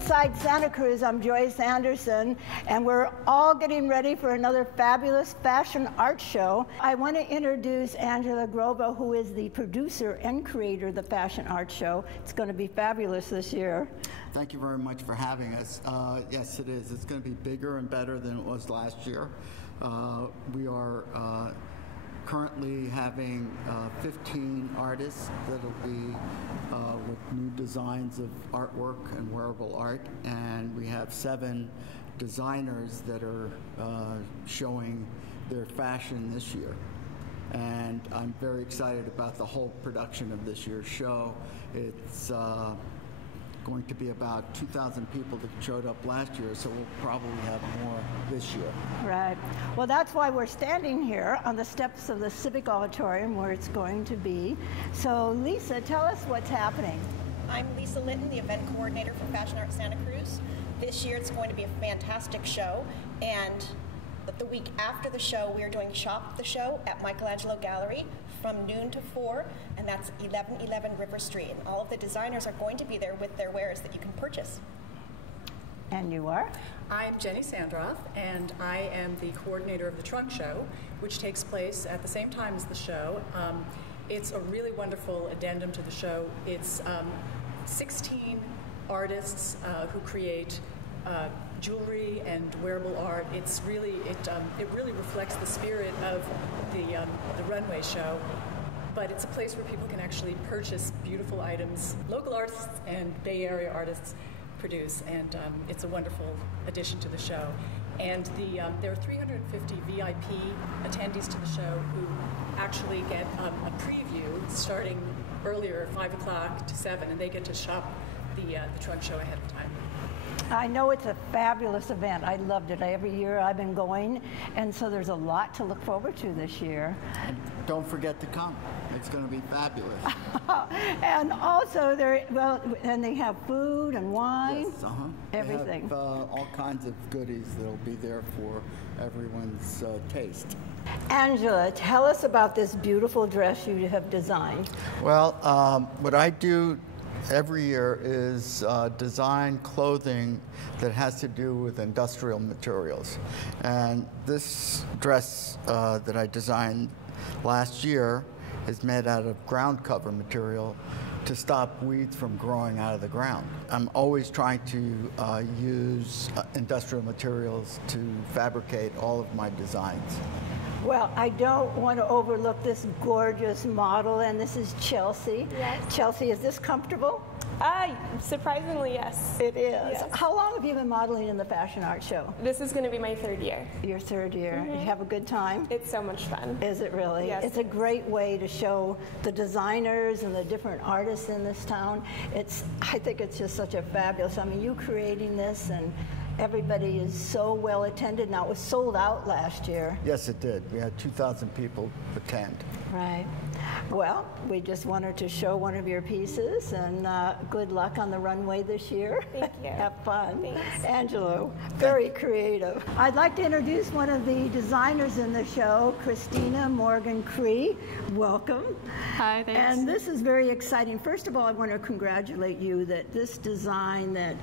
inside Santa Cruz. I'm Joyce Anderson, and we're all getting ready for another fabulous fashion art show. I want to introduce Angela Grobo, who is the producer and creator of the fashion art show. It's going to be fabulous this year. Thank you very much for having us. Yes, it is. It's going to be bigger and better than it was last year. We are currently having 15 artists that'll be with new designs of artwork and wearable art, and we have 7 designers that are showing their fashion this year. And I'm very excited about the whole production of this year's show. It's going to be about 2,000 people that showed up last year, so we'll probably have more this year. Right. Well, that's why we're standing here on the steps of the Civic Auditorium where it's going to be. So, Lisa, tell us what's happening. I'm Lisa Litton, the event coordinator for fashionART Santa Cruz. This year it's going to be a fantastic show, and the week after the show we are doing Shop the Show at Michelangelo Gallery from noon to 4, and that's 1111 River Street. And all of the designers are going to be there with their wares that you can purchase. And you are? I'm Jenny Sandroff, and I am the coordinator of the Trunk Show, which takes place at the same time as the show. It's a really wonderful addendum to the show. It's 16 artists who create jewelry and wearable art. It's really it really reflects the spirit of the runway show, but it's a place where people can actually purchase beautiful items local artists and Bay Area artists produce, and it's a wonderful addition to the show. And there are 350 VIP attendees to the show who actually get a preview starting earlier, 5 o'clock to 7, and they get to shop the Trunk Show ahead of time. I know it's a fabulous event. I loved it. Every year I've been going, and so there's a lot to look forward to this year. And don't forget to come. It's going to be fabulous. And also, and they have food and wine, yes, everything. They have all kinds of goodies that'll be there for everyone's taste. Angela, tell us about this beautiful dress you have designed. Well, what I do every year is design clothing that has to do with industrial materials. And this dress that I designed last year is made out of ground cover material to stop weeds from growing out of the ground. I'm always trying to use industrial materials to fabricate all of my designs. Well, I don't want to overlook this gorgeous model, and this is Chelsea. Yes. Chelsea, is this comfortable? Surprisingly, yes. It is. Yes. How long have you been modeling in the fashion art show? This is going to be my 3rd year. Your 3rd year. You have a good time? It's so much fun. Is it really? Yes. It's a great way to show the designers and the different artists in this town. I think it's just such a fabulous, you creating this, and everybody is so well attended. Now, it was sold out last year. Yes, it did. We had 2,000 people attend. Right. Well, we just wanted to show one of your pieces, and good luck on the runway this year. Thank you. Have fun. Thanks. Angelo, very creative. I'd like to introduce one of the designers in the show, Christina Morgan Cree. Welcome. Hi, thanks. And this is very exciting. First of all, I want to congratulate you that this design that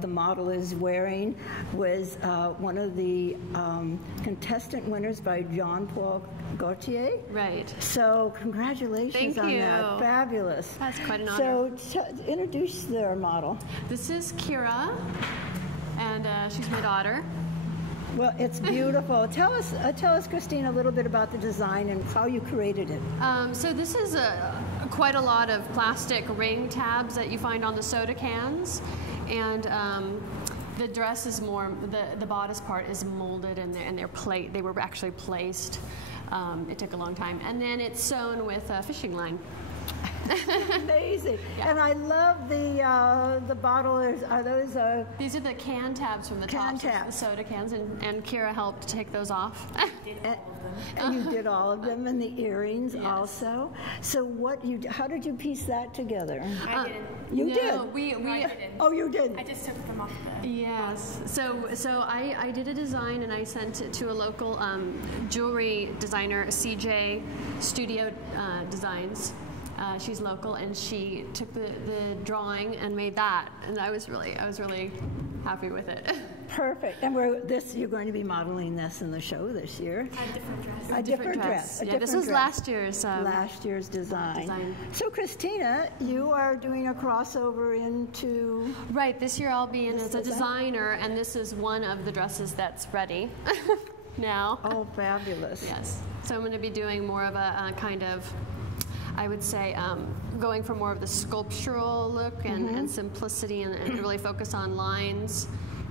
the model is wearing was one of the contestant winners by Jean-Paul Gaultier. Right. So congratulations Thank on you. that. Fabulous. That's quite an honor. So introduce their model. This is Kira, and she's my daughter. Well, it's beautiful. Tell us, Christine, a little bit about the design and how you created it. So this is quite a lot of plastic ring tabs that you find on the soda cans, and the dress is more, the bodice part is molded, and they were actually placed. It took a long time, and then it's sewn with a fishing line. Amazing. Yeah. And I love the bottle. Are those These are the can tabs from the tops of the soda cans, and Kira helped take those off. and you did all of them, and the earrings also. So how did you piece that together? I did. You no, did? We Oh, you did? I just took them off the... Yes. So I did a design, and I sent it to a local jewelry designer, CJ Studio Designs. She's local, and she took the drawing and made that, and I was really happy with it. Perfect. And you're going to be modeling this in the show this year. A different dress. A different dress. Yeah, this was last year's. Last year's design. So, Christina, you are doing a crossover into... Right. This year I'll be in as a designer, and this is one of the dresses that's ready now. Oh, fabulous. Yes. So I'm going to be doing more of a kind of, I would say, going for more of the sculptural look and simplicity, and really focus on lines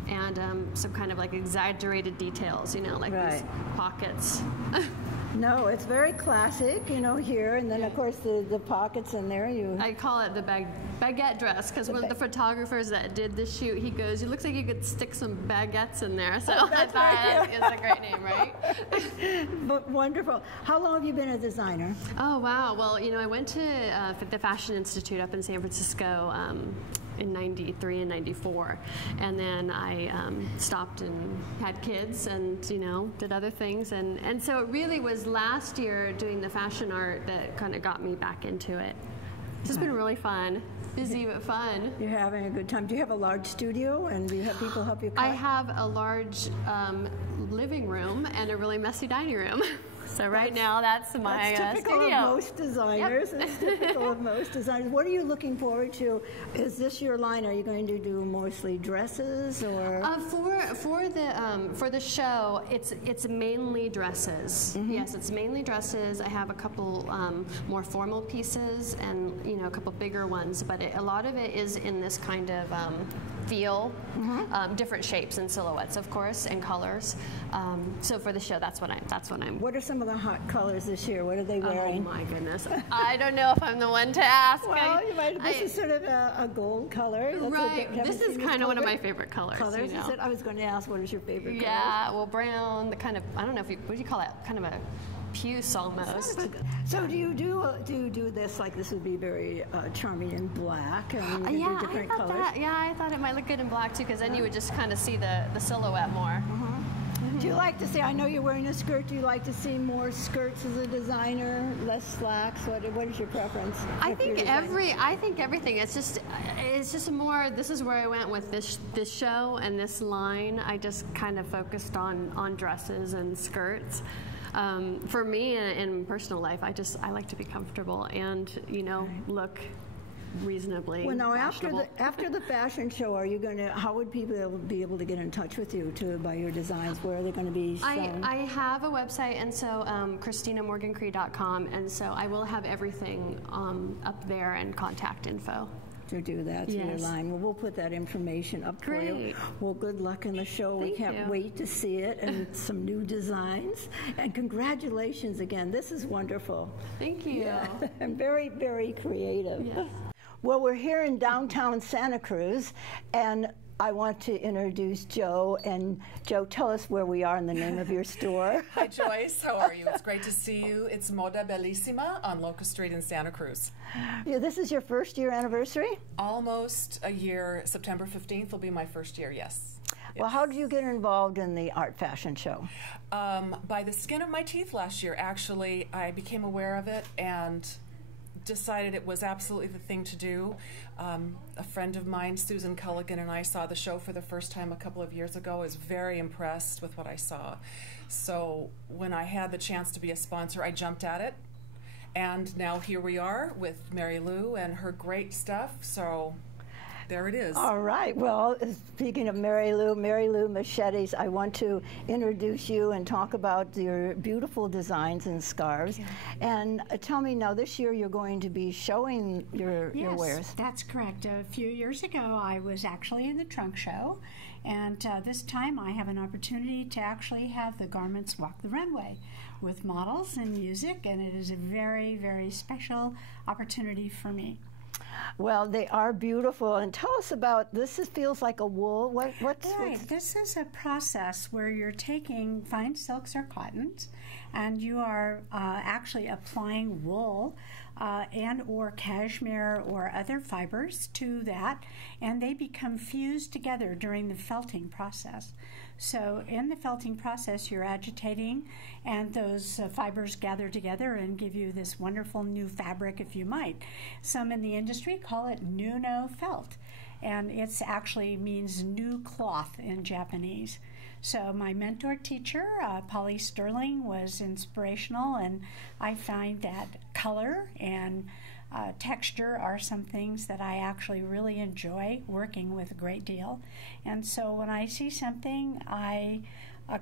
and some kind of like exaggerated details, like these pockets. No, it's very classic, here, and then of course the pockets in there. I call it the baguette dress, because one of the photographers that did this shoot, he goes, "It looks like you could stick some baguettes in there." So that is a great name, right? But wonderful. How long have you been a designer? Oh wow! Well, I went to the Fashion Institute up in San Francisco. In 93 and 94, and then I stopped and had kids and did other things, and so it really was last year doing the fashion art that kind of got me back into it. It's just been really fun. Busy but fun. You're having a good time. Do you have a large studio, and do you have people help you cut? I have a large living room and a really messy dining room. So right now, that's my typical studio. of most designers. Yep. It's typical of most designers. What are you looking forward to? Is this your line? Are you going to do mostly dresses, or for the show? It's mainly dresses. Yes, it's mainly dresses. I have a couple more formal pieces and a couple bigger ones, but a lot of it is in this kind of feel, different shapes and silhouettes, of course, and colors. So for the show, that's what I'm. What are some of the hot colors this year? What are they wearing? Oh my goodness! I don't know if I'm the one to ask. Well, this is sort of a gold color. That's right. This is kind of one of my favorite colors. I was going to ask, what is your favorite color? Yeah, well, brown. The kind of, I don't know what do you call it? Kind of a puce almost. So do you do this, like this would be very charming in black, and you do different colors? I thought it might look good in black too, because then you would just kind of see the silhouette more. Do you like to see, I know you're wearing a skirt, do you like to see more skirts as a designer, less slacks? What is your preference? I think everything. It's just more, this is where I went with this show and this line. I just kind of focused on dresses and skirts. For me in personal life, I like to be comfortable and, look reasonably. Well, now after the fashion show, how would people be able to get in touch with you to buy your designs? Where are they going to be shown? I have a website, and so ChristinaMorganCree.com, and so I will have everything up there and contact info. To do that to your line. Well, we'll put that information up for you. Well, good luck in the show. We can't wait to see it and some new designs. And congratulations again. This is wonderful. Thank you. Yeah. And very, very creative. Yes. Well, we're here in downtown Santa Cruz, and I want to introduce Joe. And Joe, tell us where we are and the name of your store. Hi, Joyce. How are you? It's great to see you. It's Moda Bellissima on Locust Street in Santa Cruz. Yeah, this is your first year anniversary? Almost a year. September 15th will be my first year, yes. Well, how did you get involved in the art fashion show? By the skin of my teeth last year, actually. I became aware of it and decided it was absolutely the thing to do. A friend of mine, Susan Culligan, and I saw the show for the first time a couple of years ago. I was very impressed with what I saw. So when I had the chance to be a sponsor, I jumped at it. And now here we are with Mary Lou and her great stuff. So there it is. All right. Well, speaking of Mary Lou Machetes, I want to introduce you and talk about your beautiful designs and scarves. Yeah. And tell me now, this year you're going to be showing your wares. Yes, that's correct. A few years ago, I was actually in the trunk show, and this time I have an opportunity to actually have the garments walk the runway with models and music, and it is a very, very special opportunity for me. Well, they are beautiful. And tell us about this. Feels like a wool. What's This is a process where you're taking fine silks or cottons, and you are actually applying wool and or cashmere or other fibers to that, and they become fused together during the felting process. So in the felting process, you're agitating, and those fibers gather together and give you this wonderful new fabric, if you might. Some in the industry call it nuno felt, and it actually means new cloth in Japanese. So my mentor teacher, Polly Sterling, was inspirational, and I find that color and texture are some things that I actually really enjoy working with a great deal. And so when I see something I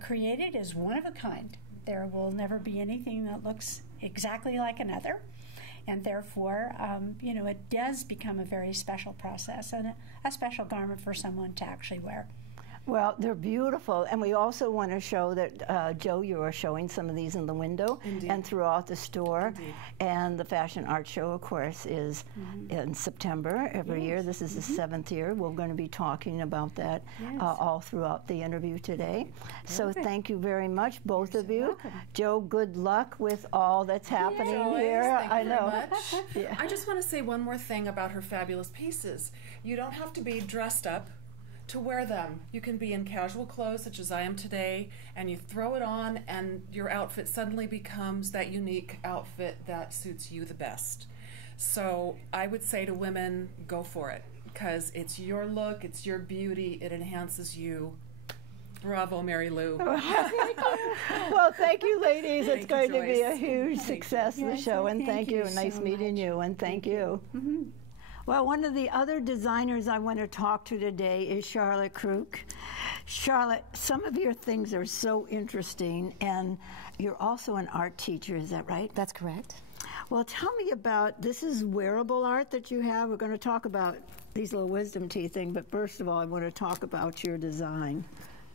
created as one of a kind, there will never be anything that looks exactly like another. And therefore, it does become a very special process and a special garment for someone to actually wear. Well, they're beautiful, and we also want to show that, Joe, you are showing some of these in the window. Indeed. And throughout the store. Indeed. And the Fashion Art Show, of course, is in September every year. This is the 7th year. We're going to be talking about that all throughout the interview today. So thank you very much, both of you. Welcome. Joe, good luck with all that's happening here. Thank you I know. very much. I just want to say one more thing about her fabulous pieces. You don't have to be dressed up to wear them. You can be in casual clothes, such as I am today, and you throw it on, and your outfit suddenly becomes that unique outfit that suits you the best. So I would say to women, go for it, because it's your look, it's your beauty, it enhances you. Bravo, Mary Lou. Well, thank you, ladies. It's going to be a huge success, the show, and thank you. so Nice meeting you, and thank you. Well, one of the other designers I want to talk to today is Charlotte Crook. Charlotte, some of your things are so interesting, and you're also an art teacher, is that right? That's correct. Well, tell me about, this is wearable art that you have. We're going to talk about these little wisdom teeth thing, but first of all, I want to talk about your design.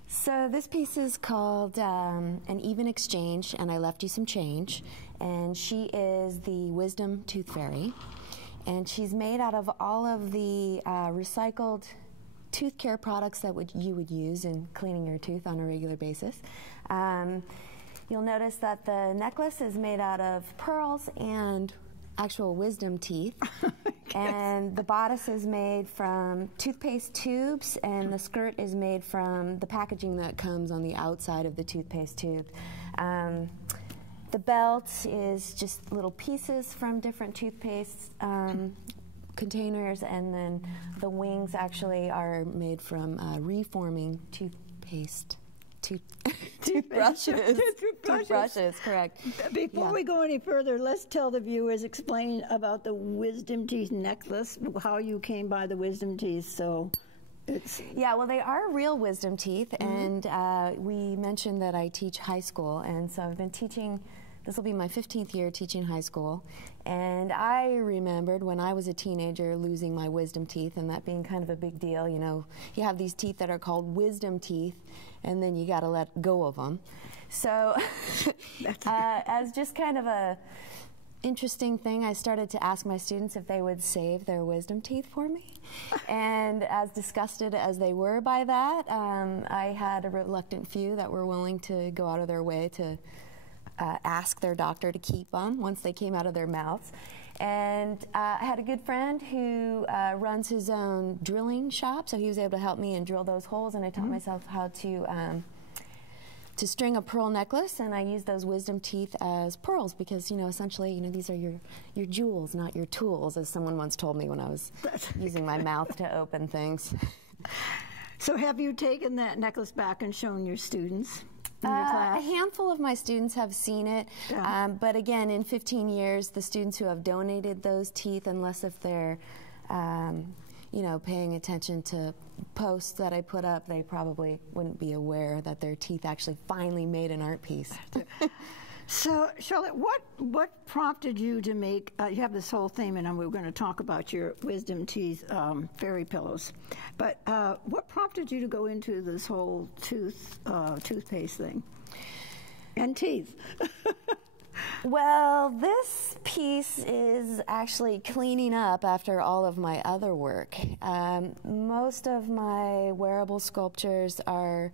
So this piece is called An Even Exchange, and I left you some change. And she is the Wisdom Tooth Fairy. And she's made out of all of the recycled tooth care products that you would use in cleaning your tooth on a regular basis. You'll notice that the necklace is made out of pearls and actual wisdom teeth. And the bodice is made from toothpaste tubes, and the skirt is made from the packaging that comes on the outside of the toothpaste tube. The belt is just little pieces from different toothpaste containers, and then the wings actually are made from reforming toothpaste. Toothbrushes. Toothbrushes, correct. Before we go any further, let's tell the viewers, explain about the wisdom teeth necklace, how you came by the wisdom teeth. So yeah, well, they are real wisdom teeth, and we mentioned that I teach high school, and so I've been teaching. This will be my 15th year teaching high school, and I remembered when I was a teenager losing my wisdom teeth, and that being kind of a big deal. You know, you have these teeth that are called wisdom teeth, and then you got to let go of them. So as just kind of a interesting thing, I started to ask my students if they would save their wisdom teeth for me. And as disgusted as they were by that, I had a reluctant few that were willing to go out of their way to ask their doctor to keep them once they came out of their mouths. And I had a good friend who runs his own drilling shop, so he was able to help me and drill those holes, and I taught myself how to string a pearl necklace, and I use those wisdom teeth as pearls because, you know, essentially, you know, these are your jewels, not your tools, as someone once told me when I was using my mouth to open things. So have you taken that necklace back and shown your students in your class? A handful of my students have seen it, but again, in 15 years, the students who have donated those teeth, unless if they're you know, paying attention to posts that I put up, they probably wouldn't be aware that their teeth actually finally made an art piece. So, Charlotte, what prompted you to make, you have this whole theme, and we're going to talk about your wisdom teeth fairy pillows, but what prompted you to go into this whole toothpaste thing? And teeth. Well, this piece is actually cleaning up after all of my other work. Most of my wearable sculptures are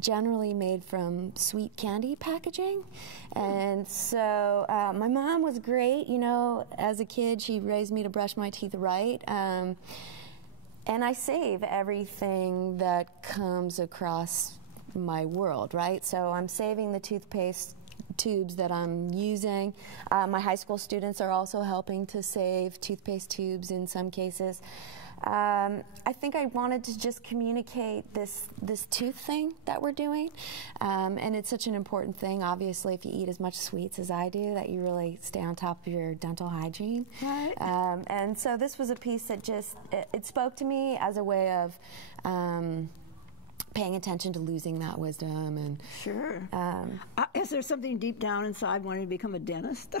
generally made from sweet candy packaging. And so my mom was great, you know, as a kid she raised me to brush my teeth right. And I save everything that comes across my world, right? So I'm saving the toothpaste tubes that I'm using. My high school students are also helping to save toothpaste tubes in some cases. I think I wanted to just communicate this tooth thing that we're doing, and it's such an important thing. Obviously, if you eat as much sweets as I do, that you really stay on top of your dental hygiene. Right. And so this was a piece that just it spoke to me as a way of paying attention to losing that wisdom. And sure. Is there something deep down inside wanting to become a dentist?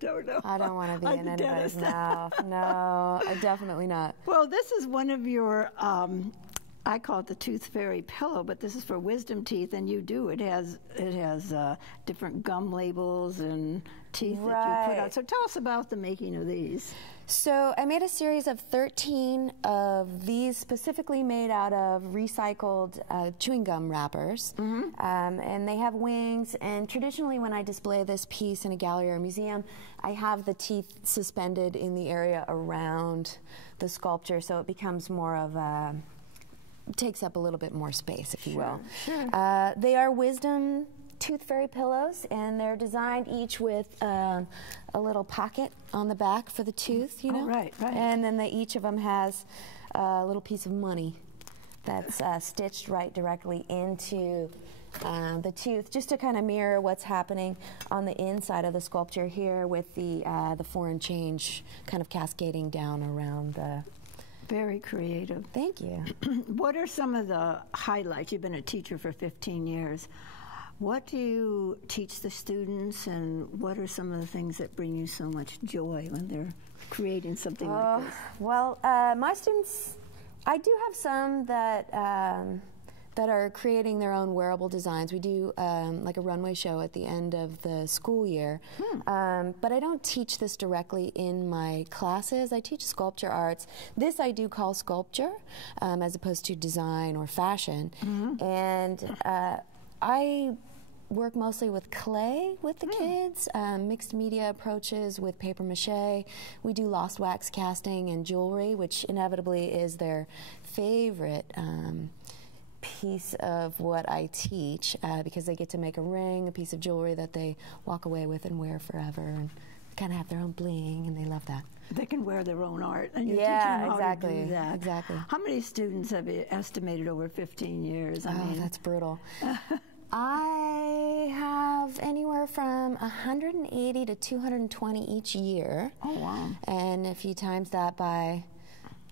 Don't know. I don't want to be in anybody's mouth. No, definitely not. Well, this is one of your, I call it the Tooth Fairy pillow, but this is for wisdom teeth, and you do. It has different gum labels and teeth that you put out. So tell us about the making of these. So I made a series of 13 of these, specifically made out of recycled chewing gum wrappers. And they have wings, and traditionally when I display this piece in a gallery or a museum, I have the teeth suspended in the area around the sculpture, so it becomes more of a, takes up a little bit more space, if you will. Sure. They are wisdom tooth fairy pillows, and they're designed each with a little pocket on the back for the tooth, you know? Oh, right. And then each of them has a little piece of money that's stitched right directly into the tooth, just to kind of mirror what's happening on the inside of the sculpture here with the foreign change kind of cascading down around the... Very creative. Thank you. What are some of the highlights? You've been a teacher for 15 years. What do you teach the students, and what are some of the things that bring you so much joy when they're creating something like this? Well, my students, I do have some that that are creating their own wearable designs. We do like a runway show at the end of the school year, but I don't teach this directly in my classes. I teach sculpture arts. This I do call sculpture as opposed to design or fashion, and I work mostly with clay with the kids, mixed media approaches with paper mache. We do lost wax casting and jewelry, which inevitably is their favorite piece of what I teach, because they get to make a ring, a piece of jewelry that they walk away with and wear forever, and kind of have their own bling, and they love that. They can wear their own art, and you're yeah, teaching them exactly, how to do that. Exactly. How many students have you estimated over 15 years? I mean, that's brutal. I have anywhere from 180 to 220 each year. Oh, wow. And if you times that by,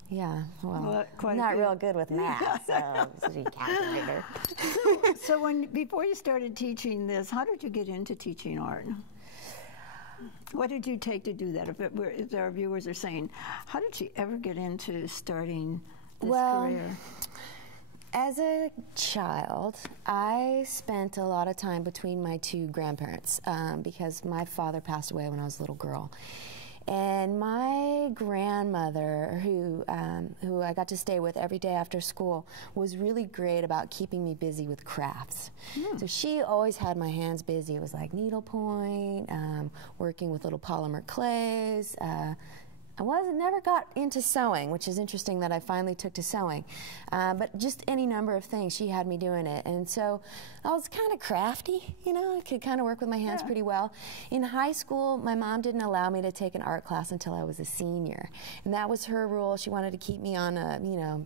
yeah, well, I'm not real good with math, so it's a calculator. So before you started teaching this, how did you get into teaching art? What did you take to do that? If our viewers are saying, how did she ever get into starting this career? As a child, I spent a lot of time between my two grandparents because my father passed away when I was a little girl. And my grandmother, who I got to stay with every day after school, was really great about keeping me busy with crafts. So she always had my hands busy. It was like needlepoint, working with little polymer clays. I never got into sewing, which is interesting that I finally took to sewing. But just any number of things, she had me doing it. And so I was kind of crafty, you know, I could kind of work with my hands pretty well. In high school, my mom didn't allow me to take an art class until I was a senior. And that was her rule. She wanted to keep me on a, you know,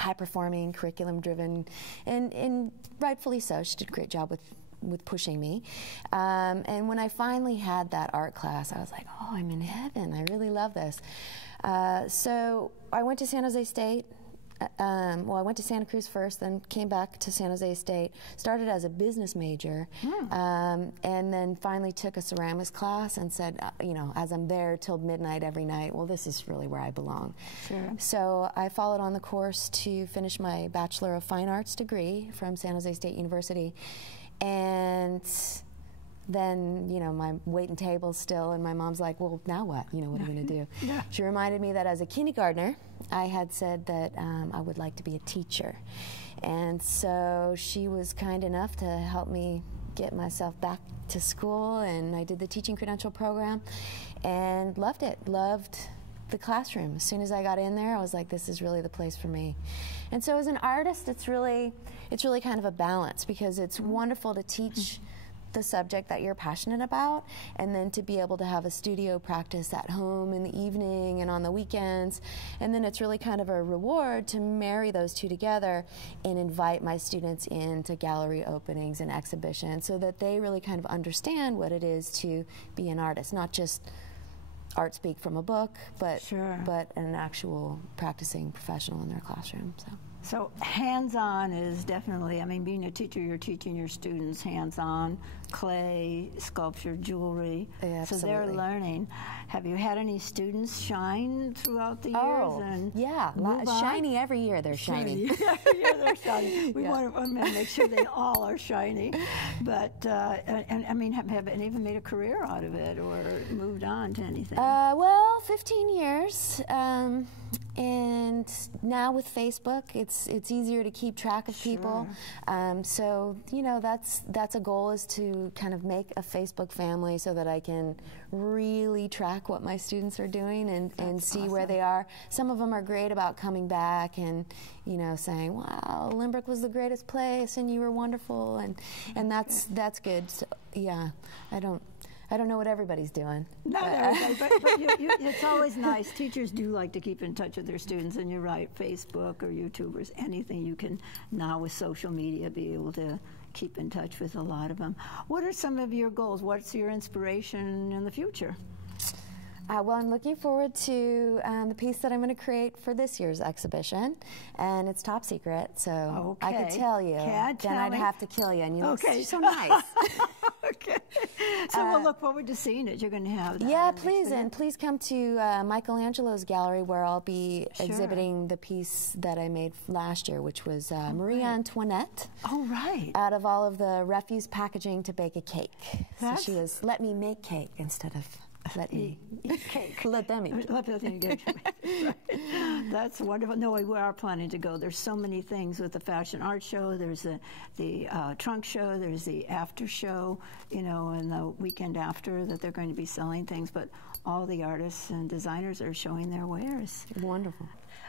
high-performing, curriculum-driven, and rightfully so. She did a great job with pushing me. And when I finally had that art class, I was like, oh, I'm in heaven. I really love this. So I went to San Jose State. Well, I went to Santa Cruz first, then came back to San Jose State, started as a business major, and then finally took a ceramics class and said, you know, as I'm there till midnight every night, well, this is really where I belong. So I followed on the course to finish my Bachelor of Fine Arts degree from San Jose State University. And then, you know, my waiting table's still, and my mom's like, well, now what? You know, what are you going to do? Yeah. She reminded me that as a kindergartner, I had said that I would like to be a teacher. And so she was kind enough to help me get myself back to school, and I did the teaching credential program and loved it, loved the classroom. As soon as I got in there, I was like, this is really the place for me. And so as an artist, it's really kind of a balance, because it's wonderful to teach the subject that you're passionate about, and then to be able to have a studio practice at home in the evening and on the weekends. And then it's really kind of a reward to marry those two together and invite my students into gallery openings and exhibitions, so that they really kind of understand what it is to be an artist, not just art speak from a book, but but an actual practicing professional in their classroom. So hands-on is definitely, I mean, being a teacher, you're teaching your students hands-on, clay, sculpture, jewelry. Yeah, so they're learning. Have you had any students shine throughout the years? Oh, yeah, shiny every year. They're shiny. Every year they're shiny. We want to make sure they all are shiny. But, and I mean, have any of them made a career out of it or moved on to anything? Well, 15 years. And now with Facebook, it's easier to keep track of people. So, you know, that's a goal, is to kind of make a Facebook family so that I can really track what my students are doing and see where they are. Some of them are great about coming back and, you know, saying, wow, Lynbrook was the greatest place and you were wonderful, and that's good. So, yeah, I don't know what everybody's doing. Not everybody, but it's always nice. Teachers do like to keep in touch with their students, and you're right, Facebook or YouTubers, anything you can now with social media be able to keep in touch with a lot of them. What are some of your goals? What's your inspiration in the future? Well, I'm looking forward to the piece that I'm going to create for this year's exhibition, and it's top secret, so I could tell you, then I'd have to kill you, and you look so nice. Okay. So we'll look forward to seeing it. You're going to have that. Yeah, please, and please come to Michelangelo's gallery, where I'll be exhibiting the piece that I made last year, which was Marie Antoinette. Oh, right. Out of all of the refuse packaging to bake a cake. So she was, let me make cake instead of let me eat cake. Let them eat. Let them eat cake. Right. That's wonderful. No, we are planning to go. There's so many things with the fashion art show. There's the trunk show. There's the after show, you know, and the weekend after that they're going to be selling things. But all the artists and designers are showing their wares. Wonderful.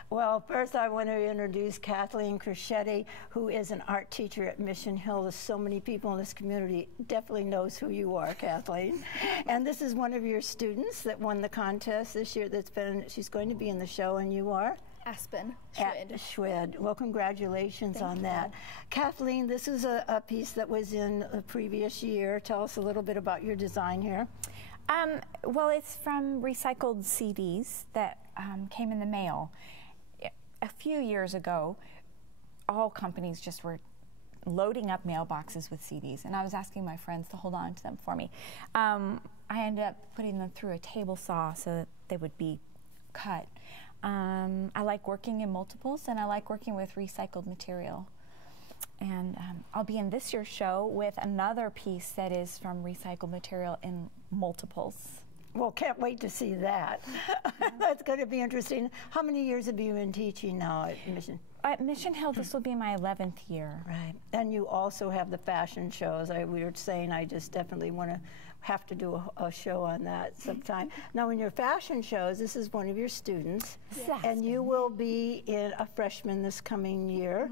Well, first I want to introduce Kathleen Crescetti, who is an art teacher at Mission Hill. There's so many people in this community definitely knows who you are, Kathleen. And this is one of your students that won the contest this year. She's going to be in the show, and you are? Aspen Schwid. Schwid. Well, congratulations on that. Kathleen, this is a piece that was in a previous year. Tell us a little bit about your design here. Well, it's from recycled CDs that came in the mail. A few years ago, all companies just were loading up mailboxes with CDs, and I was asking my friends to hold on to them for me. I ended up putting them through a table saw so that they would be cut. I like working in multiples, and I like working with recycled material. And I'll be in this year's show with another piece that is from recycled material in multiples. Well, can't wait to see that. That's going to be interesting. How many years have you been teaching now at Mission? At Mission Hill, this will be my 11th year. Right. And you also have the fashion shows. We were saying I just definitely want to have to do a show on that sometime. Now, in your fashion shows, this is one of your students. Exactly. And you will be a freshman this coming year.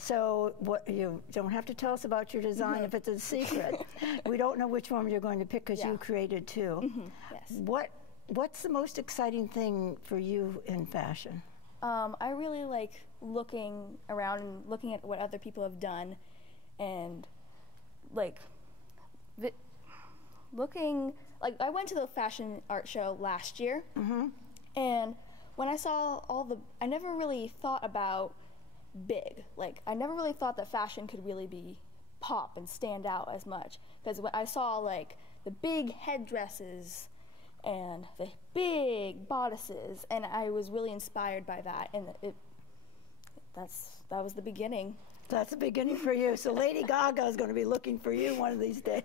So you don't have to tell us about your design if it's a secret. We don't know which one you're going to pick because you created two. Yes. What's the most exciting thing for you in fashion? I really like looking around and looking at what other people have done, and like looking, like I went to the fashion art show last year, and when I saw I never really thought about big. Like, I never really thought that fashion could really be pop and stand out as much, because when I saw like the big headdresses and the big bodices, and I was really inspired by that, and that was the beginning. That's the beginning for you. So Lady Gaga is going to be looking for you one of these days.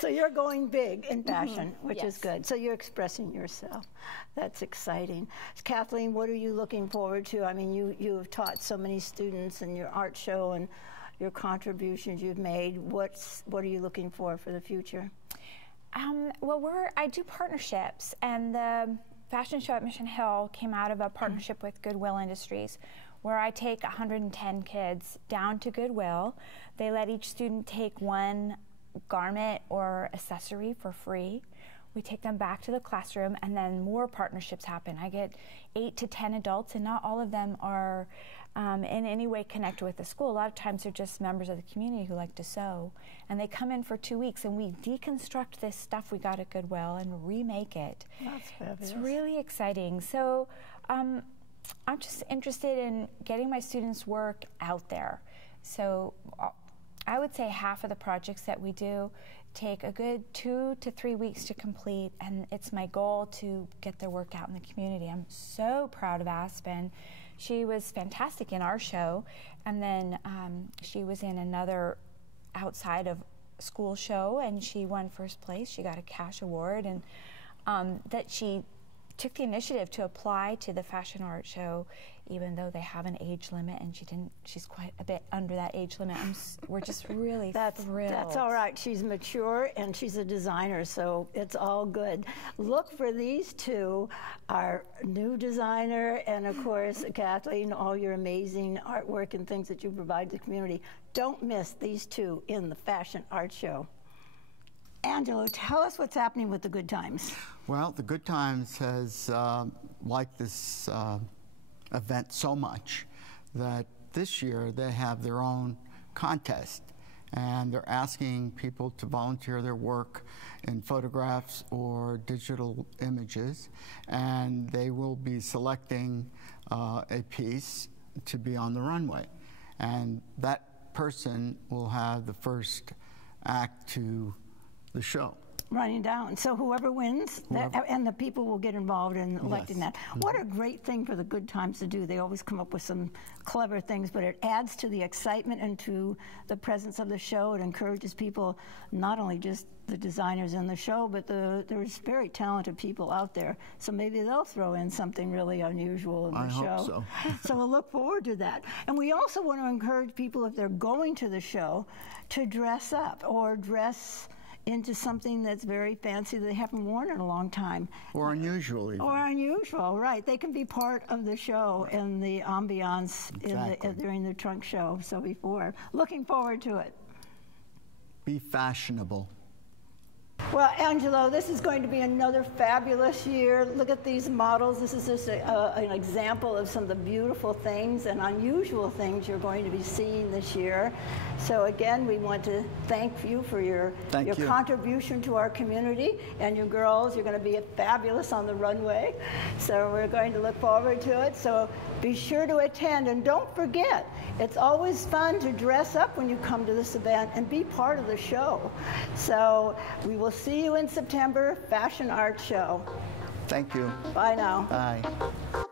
So you're going big in fashion, which is good. So you're expressing yourself. That's exciting. Kathleen, what are you looking forward to? I mean, you have taught so many students in your art show and your contributions you've made. What are you looking for the future? Well, I do partnerships, and the fashion show at Mission Hill came out of a partnership with Goodwill Industries, where I take 110 kids down to Goodwill. They let each student take one garment or accessory for free. We take them back to the classroom, and then more partnerships happen. I get 8 to 10 adults, and not all of them are in any way connected with the school. A lot of times they're just members of the community who like to sew, and they come in for 2 weeks, and we deconstruct this stuff we got at Goodwill and remake it. That's fabulous. It's really exciting. So I'm just interested in getting my students' work out there. So I would say half of the projects that we do take a good 2 to 3 weeks to complete, and it's my goal to get their work out in the community. I'm so proud of Aspen. She was fantastic in our show, and then she was in another outside of school show, and she won first place. She got a cash award, and that she took the initiative to apply to the fashionART show, even though they have an age limit, and she's quite a bit under that age limit. We're just really thrilled. That's all right. She's mature, and she's a designer, so it's all good. Look for these two, our new designer, and of course, Kathleen, all your amazing artwork and things that you provide to the community. Don't miss these two in the fashionART show. Angelo, tell us what's happening with the Good Times. Well, the Good Times has liked this event so much that this year they have their own contest, and they're asking people to volunteer their work in photographs or digital images, and they will be selecting a piece to be on the runway, and that person will have the first act to the show. Running down. So whoever wins, and the people will get involved in electing that. What a great thing for the Good Times to do. They always come up with some clever things, but it adds to the excitement and to the presence of the show. It encourages people, not only just the designers in the show, but there's very talented people out there. So maybe they'll throw in something really unusual in the show. I hope so. So we'll look forward to that. And we also want to encourage people, if they're going to the show, to dress up or dress into something that's very fancy that they haven't worn in a long time. Or unusual even. Or unusual, right. They can be part of the show and the ambiance during the trunk show. So looking forward to it. Be fashionable. Well, Angelo, this is going to be another fabulous year. Look at these models. This is just an example of some of the beautiful things and unusual things you're going to be seeing this year. So again, we want to thank you for your contribution to our community, and you girls, you're going to be fabulous on the runway. So we're going to look forward to it. So be sure to attend, and don't forget, it's always fun to dress up when you come to this event and be part of the show. So we will see you in September, fashionART show. Thank you. Bye now. Bye.